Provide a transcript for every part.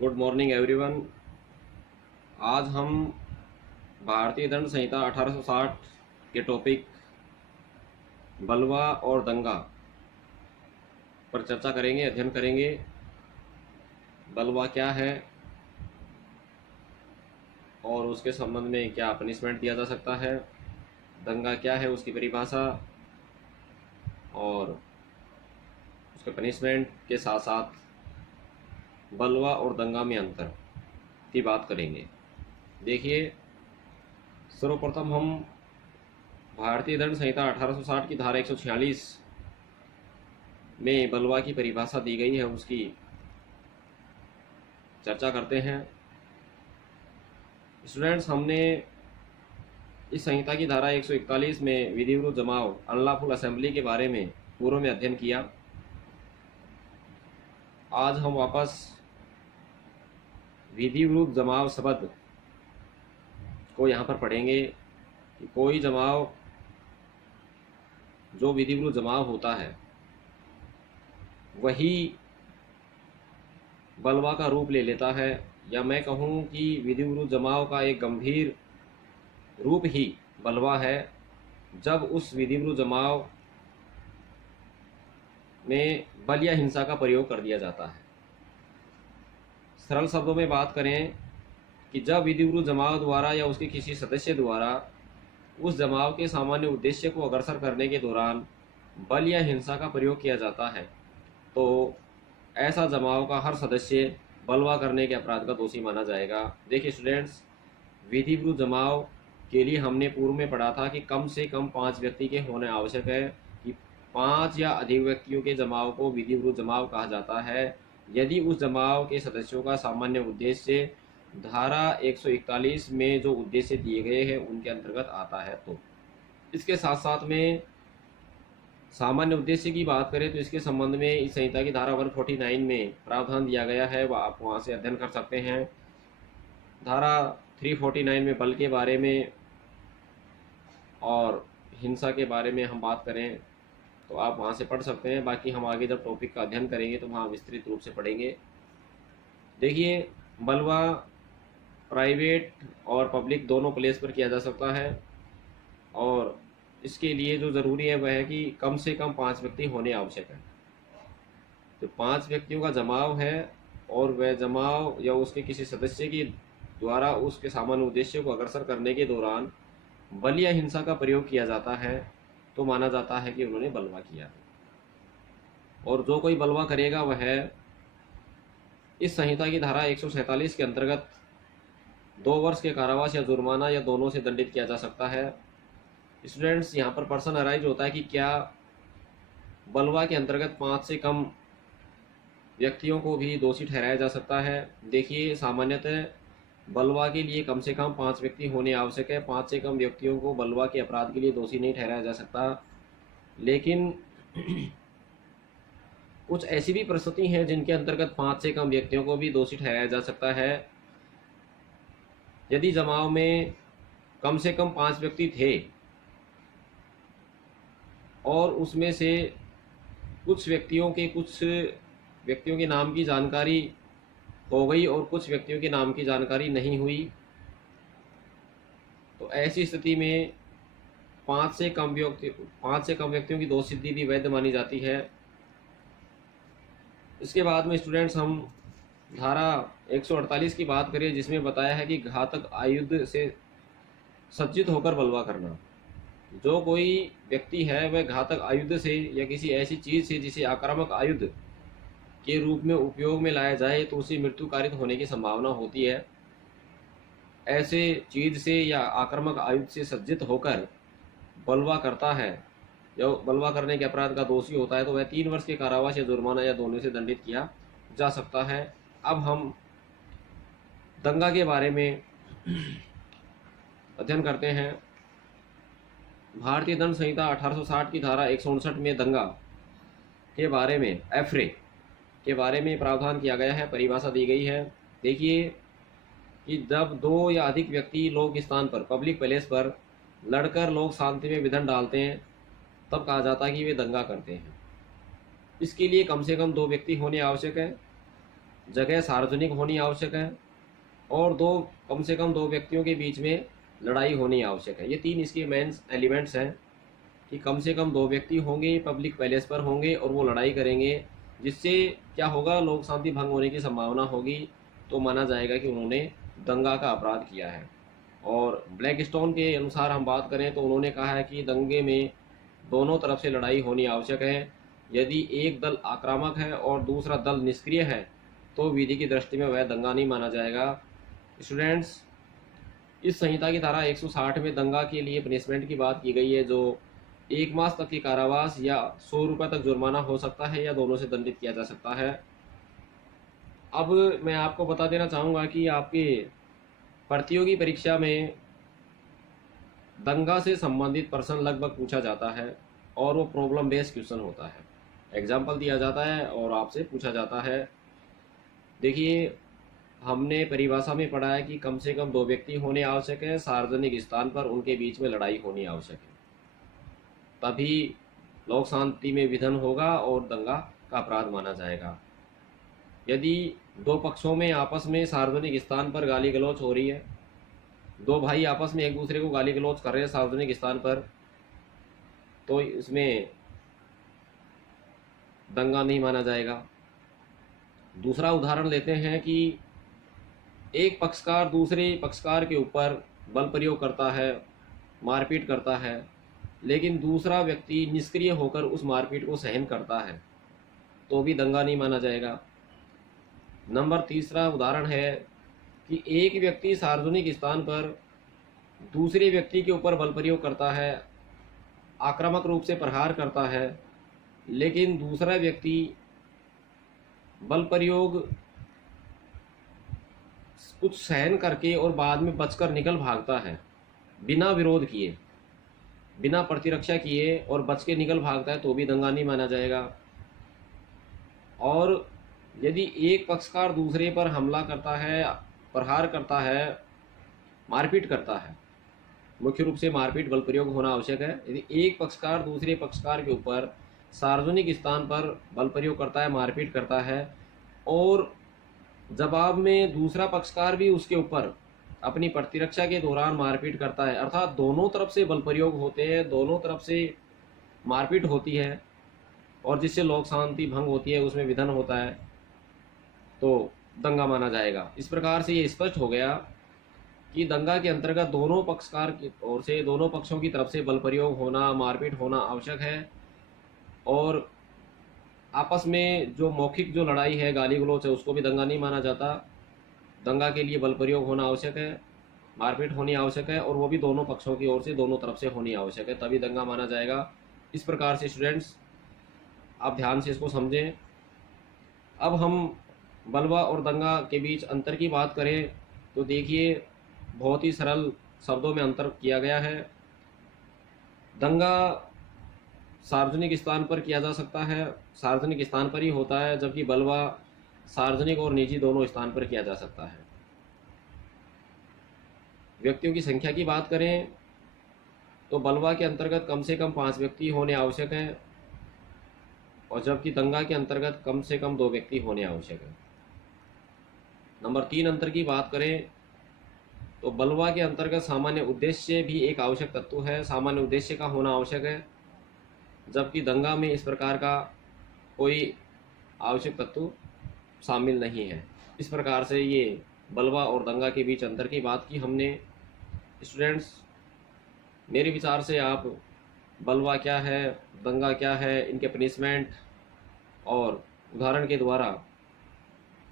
Good morning everyone. आज हम भारतीय दंड संहिता 1860 के टॉपिक बलवा और दंगा पर चर्चा करेंगे, अध्ययन करेंगे। बलवा क्या है और उसके संबंध में क्या पनिशमेंट दिया जा सकता है, दंगा क्या है उसकी परिभाषा और उसके पनिशमेंट के साथ साथ बलवा और दंगा में अंतर की बात करेंगे। देखिए, सर्वप्रथम हम भारतीय दंड संहिता 1860 की धारा 146 में बलवा की परिभाषा दी गई है, उसकी चर्चा करते हैं। स्टूडेंट्स, हमने इस संहिता की धारा 141 में विधि विरुद्ध जमाव अनलॉफुल असेंबली के बारे में पूर्व में अध्ययन किया। आज हम वापस विधि विरुद्ध जमाव शब्द को यहाँ पर पढ़ेंगे कि कोई जमाव जो विधि विरुद्ध जमाव होता है वही बलवा का रूप ले लेता है, या मैं कहूँ कि विधि विरुद्ध जमाव का एक गंभीर रूप ही बलवा है जब उस विधि विरुद्ध जमाव में बल या हिंसा का प्रयोग कर दिया जाता है। सरल शब्दों में बात करें कि जब विधि विरुद्ध जमाव द्वारा या उसके किसी सदस्य द्वारा उस जमाव के सामान्य उद्देश्य को अग्रसर करने के दौरान बल या हिंसा का प्रयोग किया जाता है, तो ऐसा जमाव का हर सदस्य बलवा करने के अपराध का दोषी माना जाएगा। देखिए स्टूडेंट्स, विधि विरुद्ध जमाव के लिए हमने पूर्व में पढ़ा था कि कम से कम 5 व्यक्ति के होने आवश्यक है, कि 5 या अधिक व्यक्तियों के जमाव को विधि विरुद्ध जमाव कहा जाता है यदि उस जमाव के सदस्यों का सामान्य उद्देश्य धारा 141 में जो उद्देश्य दिए गए हैं उनके अंतर्गत आता है। तो इसके साथ साथ में सामान्य उद्देश्य की बात करें तो इसके संबंध में इस संहिता की धारा 149 में प्रावधान दिया गया है, वह आप वहाँ से अध्ययन कर सकते हैं। धारा 349 में बल के बारे में और हिंसा के बारे में हम बात करें तो आप वहाँ से पढ़ सकते हैं। बाकी हम आगे जब टॉपिक का अध्ययन करेंगे तो वहाँ विस्तृत रूप से पढ़ेंगे। देखिए, बलवा प्राइवेट और पब्लिक दोनों प्लेस पर किया जा सकता है, और इसके लिए जो ज़रूरी है वह है कि कम से कम 5 व्यक्ति होने आवश्यक है। तो 5 व्यक्तियों का जमाव है और वह जमाव या उसके किसी सदस्य के द्वारा उसके सामान्य उद्देश्य को अग्रसर करने के दौरान बल या हिंसा का प्रयोग किया जाता है, तो माना जाता है कि उन्होंने बलवा किया। और जो कोई बलवा करेगा वह इस संहिता की धारा 147 के अंतर्गत 2 वर्ष के कारावास या जुर्माना या दोनों से दंडित किया जा सकता है। स्टूडेंट्स, यहाँ पर पर्सन अराइज होता है कि क्या बलवा के अंतर्गत 5 से कम व्यक्तियों को भी दोषी ठहराया जा सकता है। देखिए, सामान्यतः बलवा के लिए कम से कम 5 व्यक्ति होने आवश्यक है। 5 से कम व्यक्तियों को बलवा के अपराध के लिए दोषी नहीं ठहराया जा सकता, लेकिन कुछ ऐसी भी परिस्थिति हैं जिनके अंतर्गत 5 से कम व्यक्तियों को भी दोषी ठहराया जा सकता है। यदि जमाव में कम से कम 5 व्यक्ति थे और उसमें से कुछ व्यक्तियों के नाम की जानकारी हो गई और कुछ व्यक्तियों के नाम की जानकारी नहीं हुई, तो ऐसी स्थिति में 5 से कम व्यक्तियों की दोष सिद्धि भी वैध मानी जाती है। इसके बाद में स्टूडेंट्स, हम धारा 148 की बात करें जिसमें बताया है कि घातक आयुध से सज्जित होकर बलवा करना। जो कोई व्यक्ति है वह घातक आयुध से या किसी ऐसी चीज़ से जिसे आक्रामक आयुध के रूप में उपयोग में लाया जाए तो उसे मृत्यु कारित होने की संभावना होती है। ऐसे चीज से या आक्रामक आयुध से सज्जित होकर बलवा करता है या बलवा करने के अपराध का दोषी होता है तो वह 3 वर्ष के कारावास या जुर्माना या दोनों से दंडित किया जा सकता है। अब हम दंगा के बारे में अध्ययन करते हैं। भारतीय दंड संहिता 1860 की धारा 159 में दंगा के बारे में, एफरे के बारे में प्रावधान किया गया है, परिभाषा दी गई है। देखिए कि जब 2 या अधिक व्यक्ति लोक स्थान पर, पब्लिक प्लेस पर लड़कर लोग शांति में विघन डालते हैं तब कहा जाता है कि वे दंगा करते हैं। इसके लिए कम से कम 2 व्यक्ति होने आवश्यक है। जगह सार्वजनिक होनी आवश्यक है और कम से कम 2 व्यक्तियों के बीच में लड़ाई होनी आवश्यक है। ये 3 इसके मेन एलिमेंट्स हैं कि कम से कम 2 व्यक्ति होंगे, पब्लिक पैलेस पर होंगे और वो लड़ाई करेंगे, जिससे क्या होगा, लोक शांति भंग होने की संभावना होगी, तो माना जाएगा कि उन्होंने दंगा का अपराध किया है। और ब्लैक स्टोन के अनुसार हम बात करें तो उन्होंने कहा है कि दंगे में दोनों तरफ से लड़ाई होनी आवश्यक है। यदि एक दल आक्रामक है और दूसरा दल निष्क्रिय है तो विधि की दृष्टि में वह दंगा नहीं माना जाएगा। स्टूडेंट्स, इस संहिता की धारा 160 में दंगा के लिए पनिशमेंट की बात की गई है, जो 1 मास तक की कारावास या 100 रुपये तक जुर्माना हो सकता है या दोनों से दंडित किया जा सकता है। अब मैं आपको बता देना चाहूँगा कि आपके प्रतियोगी परीक्षा में दंगा से संबंधित प्रश्न लगभग पूछा जाता है और वो प्रॉब्लम बेस्ड क्वेश्चन होता है। एग्जाम्पल दिया जाता है और आपसे पूछा जाता है। देखिए, हमने परिभाषा में पढ़ा है कि कम से कम 2 व्यक्ति होने आवश्यक है, सार्वजनिक स्थान पर उनके बीच में लड़ाई होनी आवश्यक है, तभी लोक शांति में विघन होगा और दंगा का अपराध माना जाएगा। यदि 2 पक्षों में आपस में सार्वजनिक स्थान पर गाली गलौज हो रही है, 2 भाई आपस में एक दूसरे को गाली गलौज कर रहे हैं सार्वजनिक स्थान पर, तो इसमें दंगा नहीं माना जाएगा। दूसरा उदाहरण लेते हैं कि एक पक्षकार दूसरे पक्षकार के ऊपर बल प्रयोग करता है, मारपीट करता है, लेकिन दूसरा व्यक्ति निष्क्रिय होकर उस मारपीट को सहन करता है, तो भी दंगा नहीं माना जाएगा। नंबर तीसरा उदाहरण है कि एक व्यक्ति सार्वजनिक स्थान पर दूसरे व्यक्ति के ऊपर बल प्रयोग करता है, आक्रामक रूप से प्रहार करता है, लेकिन दूसरा व्यक्ति बल प्रयोग कुछ सहन करके और बाद में बचकर निकल भागता है, बिना विरोध किए, बिना प्रतिरक्षा किए और बच के निकल भागता है, तो भी दंगा नहीं माना जाएगा। और यदि एक पक्षकार दूसरे पर हमला करता है, प्रहार करता है, मारपीट करता है, मुख्य रूप से मारपीट बल प्रयोग होना आवश्यक है। यदि एक पक्षकार दूसरे पक्षकार के ऊपर सार्वजनिक स्थान पर बल प्रयोग करता है, मारपीट करता है और जवाब में दूसरा पक्षकार भी उसके ऊपर अपनी प्रतिरक्षा के दौरान मारपीट करता है, अर्थात दोनों तरफ से बल प्रयोग होते हैं, दोनों तरफ से मारपीट होती है और जिससे लोक शांति भंग होती है, उसमें विघन होता है, तो दंगा माना जाएगा। इस प्रकार से ये स्पष्ट हो गया कि दंगा के अंतर्गत दोनों पक्षकार की ओर से, दोनों पक्षों की तरफ से बल प्रयोग होना, मारपीट होना आवश्यक है और आपस में जो मौखिक जो लड़ाई है, गाली गलौज है, उसको भी दंगा नहीं माना जाता। दंगा के लिए बल प्रयोग होना आवश्यक है, मारपीट होनी आवश्यक है और वो भी दोनों पक्षों की ओर से, दोनों तरफ से होनी आवश्यक है, तभी दंगा माना जाएगा। इस प्रकार से स्टूडेंट्स, आप ध्यान से इसको समझें। अब हम बलवा और दंगा के बीच अंतर की बात करें तो देखिए, बहुत ही सरल शब्दों में अंतर किया गया है। दंगा सार्वजनिक स्थान पर किया जा सकता है, सार्वजनिक स्थान पर ही होता है, जबकि बलवा सार्वजनिक और निजी दोनों स्थान पर किया जा सकता है। व्यक्तियों की संख्या की बात करें तो बलवा के अंतर्गत कम से कम 5 व्यक्ति होने आवश्यक हैं और जबकि दंगा के अंतर्गत कम से कम 2 व्यक्ति होने आवश्यक है। नंबर 3 अंतर की बात करें तो बलवा के अंतर्गत सामान्य उद्देश्य भी एक आवश्यक तत्व है, सामान्य उद्देश्य का होना आवश्यक है, जबकि दंगा में इस प्रकार का कोई आवश्यक तत्व शामिल नहीं है। इस प्रकार से ये बलवा और दंगा के बीच अंतर की बात की हमने। स्टूडेंट्स, मेरे विचार से आप बलवा क्या है, दंगा क्या है, इनके पनिशमेंट और उदाहरण के द्वारा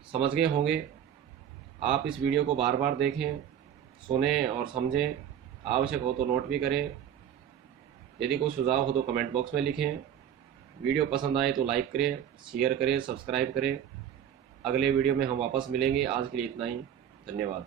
समझ गए होंगे। आप इस वीडियो को बार बार देखें, सुनें और समझें, आवश्यक हो तो नोट भी करें। यदि कोई सुझाव हो तो कमेंट बॉक्स में लिखें। वीडियो पसंद आए तो लाइक करें, शेयर करें, सब्सक्राइब करें। अगले वीडियो में हम वापस मिलेंगे। आज के लिए इतना ही, धन्यवाद।